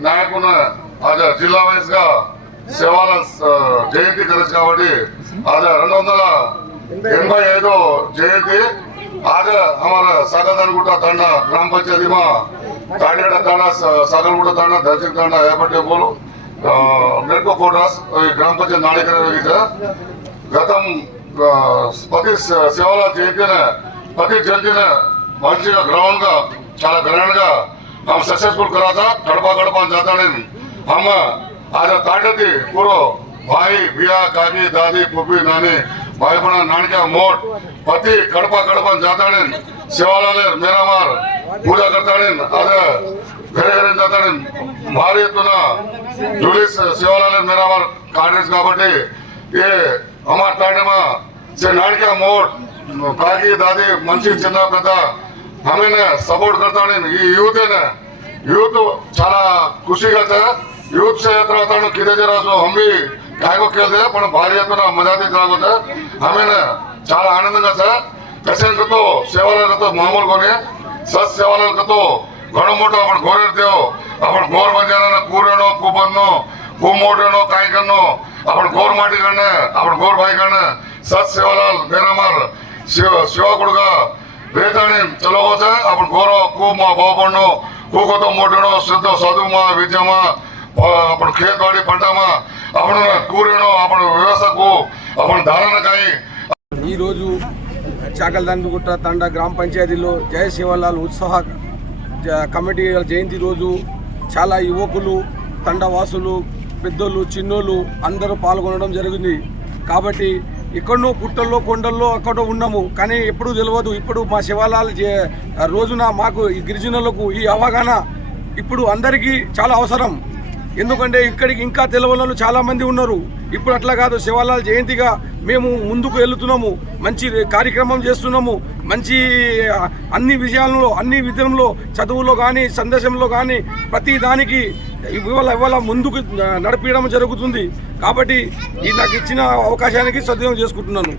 నాయకున్న आज जिला वाइज का సేవాల జయంతి కరచు కాబట్టి आज రెండు వందల ఎనభై ఐదో జయంతి आज हमारा सागरदानगुट्टा तांडा ग्राम पंचायती में ताड़ीगढ़ तांडा सागरगुट्टा तांडा दर्शक तांडा ఏపటి పోలు నెట్కో కోట్రాస్ గ్రామ పంచాయతీ నాడికర గతం ఆ, ప్రతి సే- సేవల జయంతిన ప్రతి జయంతిన మంచిగా గ్రౌండ్ గా చాలా గ్రాండ్ ನಾವು ಸಕ್ಸಸ್ಫುಲ್ ಕರಾತ ಗಡಪ ಗಡಪ ಅಂತ ಮಾತಾಡೇನು ಅಮ್ಮ ಆದ ತಾಟತಿ ಕೂರೋ ભાઈ બિયા કાકી દાદી પુપી નાની ભાઈ પણ નાનક્યા મોટ પતિ કડપા કડપા જાતાડે સેવાલાલે મેરામાર પૂજા કરતાડે અરે ઘરે ઘરે જાતાડે મારી તુના જુલીસ સેવાલાલે મેરામાર કાંગ્રેસ ગાબટે એ અમાર તાડેમાં જે નાનક્યા મોટ કાકી દાદી મનસી ચંદ્રા પ્રતા હમે સપોર્ટ કરતાડે એ યુવતે ને యూత్ చాలా ఖುಷಿಗೆ ಯೂತ್ ಯಾತ್ರಾ ತಾನು ಕಿರಿಯರ ಹಮ್ಮಿ ಕಾಯಕ ಕೇಳ್ದೆ पण ಭಾರಿ ಎತ್ತನ ಮಜಾತಿ ತಾಗುತ್ತೆ ಆಮೇಲೆ చాలా ఆనందంగా సార్ પેશન્ટો સેવાલાલ હતો મામૂલ કોને સત સેવાલાલ હતો ઘણો મોટો આપણે ગોરેર થયો આપણે ગોર બંજારાના કુરેનો કુબનનો કુમોટેનો કાંઈકરનો આપણે ગોર માટી ગણે આપણે ગોર ભાઈ ગણે સત સેવાલાલ મેરામર સેવા કુડગા વેતાણી ચલો છે આપણે ગોરો કુમાં બહુ કોકો તો મોઢણો చదువు విద్యమా అప్పుడు આપણું పంటమా అప్పుడు આપણું అప్పుడు వ్యవస్థకు అప్పుడు આપણું ఈరోజు చాకల దండగుట్ట తండ గ్రామ పంచాయతీలో జయ శివలాల్ ఉత్సాహ కమిటీ జయంతి రోజు చాలా యువకులు తండవాసులు పెద్దోళ్ళు చిన్నోళ్ళు అందరూ పాల్గొనడం జరిగింది. కాబట్టి ఎక్కడో పుట్టల్లో కొండల్లో అక్కడో ఉన్నాము. కానీ ఎప్పుడు తెలియదు ఇప్పుడు మా శివాలయాలు రోజున మాకు ఈ గిరిజనులకు ఈ అవగాహన ఇప్పుడు అందరికీ చాలా అవసరం. ఎందుకంటే ఇక్కడికి ఇంకా తెలవలను చాలా మంది ఉన్నారు. ఇప్పుడు అట్లా కాదు. శివాలాల్ జయంతిగా మేము ముందుకు వెళ్తున్నాము. మంచి కార్యక్రమం చేస్తున్నాము. మంచి అన్ని విషయాల్లో అన్ని విధంలో చదువులో కానీ సందేశంలో కానీ ప్రతి దానికి ఇవాళ ఇవాళ ముందుకు నడిపించడం జరుగుతుంది. కాబట్టి ఈ నాకు ఇచ్చిన అవకాశానికి సద్వినియోగం చేసుకుంటున్నాను.